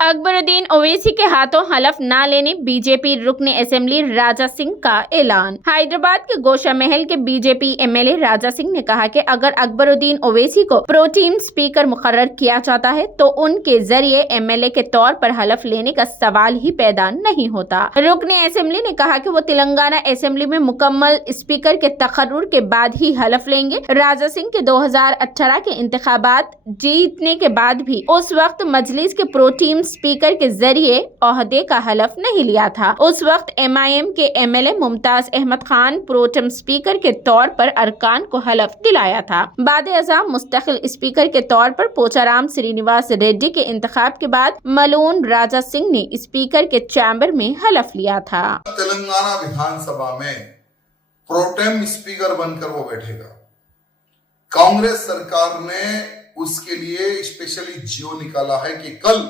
अकबरुद्दीन ओवैसी के हाथों हलफ न लेने बीजेपी रुकने असेंबली राजा सिंह का ऐलान। हैदराबाद के गोशा महल के बीजेपी एमएलए राजा सिंह ने कहा कि अगर अकबरुद्दीन ओवैसी को प्रोटीम स्पीकर मुकर्रर किया जाता है तो उनके जरिए एमएलए के तौर पर हलफ लेने का सवाल ही पैदा नहीं होता। रुकने असेंबली ने कहा कि वो तेलंगाना असेंबली में मुकम्मल स्पीकर के तकर्रुर के बाद ही हलफ लेंगे। राजा सिंह के 2018 के इंतखाबात जीतने के बाद भी उस वक्त मजलिस के प्रोटीम स्पीकर के जरिए ओहदे का हलफ नहीं लिया था। उस वक्त एमआईएम के MLA Mumtaz Ahmed Khan pro tem speaker के तौर पर अरकान को हलफ दिलाया था। बाद अज़ाम मुस्तकिल स्पीकर के तौर पर पोचाराम श्रीनिवास रेड्डी के इंतखाब के बाद मलून राजा सिंह ने स्पीकर के चैम्बर में हलफ लिया था। तेलंगाना विधानसभा में प्रोटेम स्पीकर बनकर वो बैठेगा। कांग्रेस सरकार ने उसके लिए स्पेशली जियो निकाला है कि कल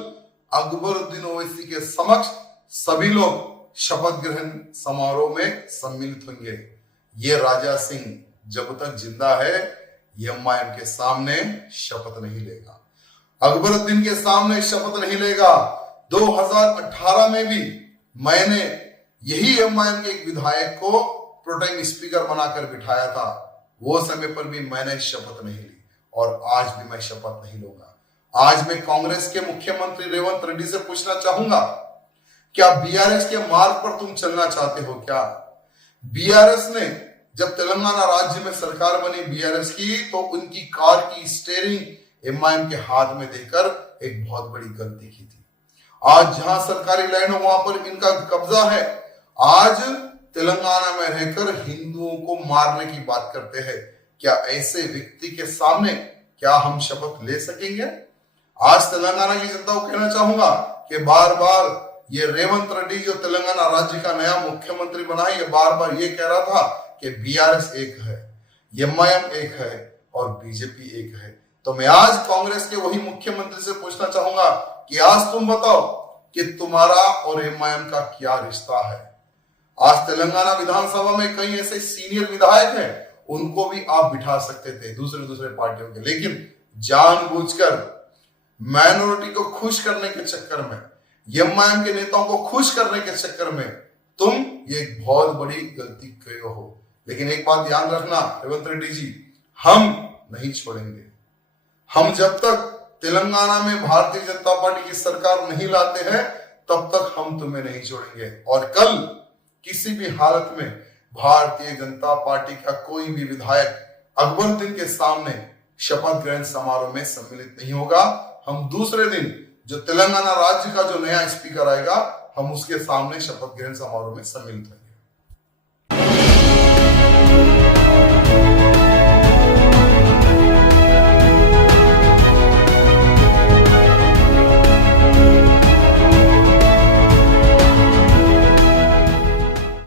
अकबरुद्दीन ओवैसी के समक्ष सभी लोग शपथ ग्रहण समारोह में सम्मिलित होंगे। ये राजा सिंह जब तक जिंदा है एमआईएम के सामने शपथ नहीं लेगा, अकबरुद्दीन के सामने शपथ नहीं लेगा। 2018 में भी मैंने यही एमआईएम के एक विधायक को प्रोटेम स्पीकर बनाकर बिठाया था। वो समय पर भी मैंने शपथ नहीं ली और आज भी मैं शपथ नहीं लूंगा। आज मैं कांग्रेस के मुख्यमंत्री रेवंत रेड्डी से पूछना चाहूंगा, क्या बीआरएस के मार्ग पर तुम चलना चाहते हो? क्या बीआरएस ने जब तेलंगाना राज्य में सरकार बनी बीआरएस की, तो उनकी कार की स्टीयरिंग एमआईएम के हाथ में देकर एक बहुत बड़ी गलती की थी। आज जहां सरकारी लैंड हो वहां पर इनका कब्जा है। आज तेलंगाना में रहकर हिंदुओं को मारने की बात करते हैं। क्या ऐसे व्यक्ति के सामने क्या हम शपथ ले सकेंगे? आज तेलंगाना की जनता को कहना चाहूंगा कि बार बार ये रेवंत रेड्डी जो तेलंगाना राज्य का नया मुख्यमंत्री बना है, ये बार बार ये कह रहा था कि बीआरएस एक है, एमआईएम एक है और बीजेपी एक है। तो मैं आज कांग्रेस के वही मुख्यमंत्री से पूछना चाहूंगा कि आज तुम बताओ कि तुम्हारा और एमआईएम का क्या रिश्ता है? आज तेलंगाना विधानसभा में कई ऐसे सीनियर विधायक हैं, उनको भी आप बिठा सकते थे दूसरे पार्टियों के, लेकिन जानबूझकर माइनॉरिटी को खुश करने के चक्कर में, एमआईएम के नेताओं को खुश करने के चक्कर में तुम ये एक बहुत बड़ी गलती कर हो। लेकिन एक बात ध्यान रखना रेवंत रेड्डी जी, हम नहीं छोड़ेंगे। हम जब तक तेलंगाना में भारतीय जनता पार्टी की सरकार नहीं लाते हैं तब तक हम तुम्हें नहीं छोड़ेंगे। और कल किसी भी हालत में भारतीय जनता पार्टी का कोई भी विधायक अकबरुद्दीन के सामने शपथ ग्रहण समारोह में सम्मिलित नहीं होगा। हम दूसरे दिन जो तेलंगाना राज्य का जो नया स्पीकर आएगा, हम उसके सामने शपथ ग्रहण समारोह में सम्मिलित होंगे।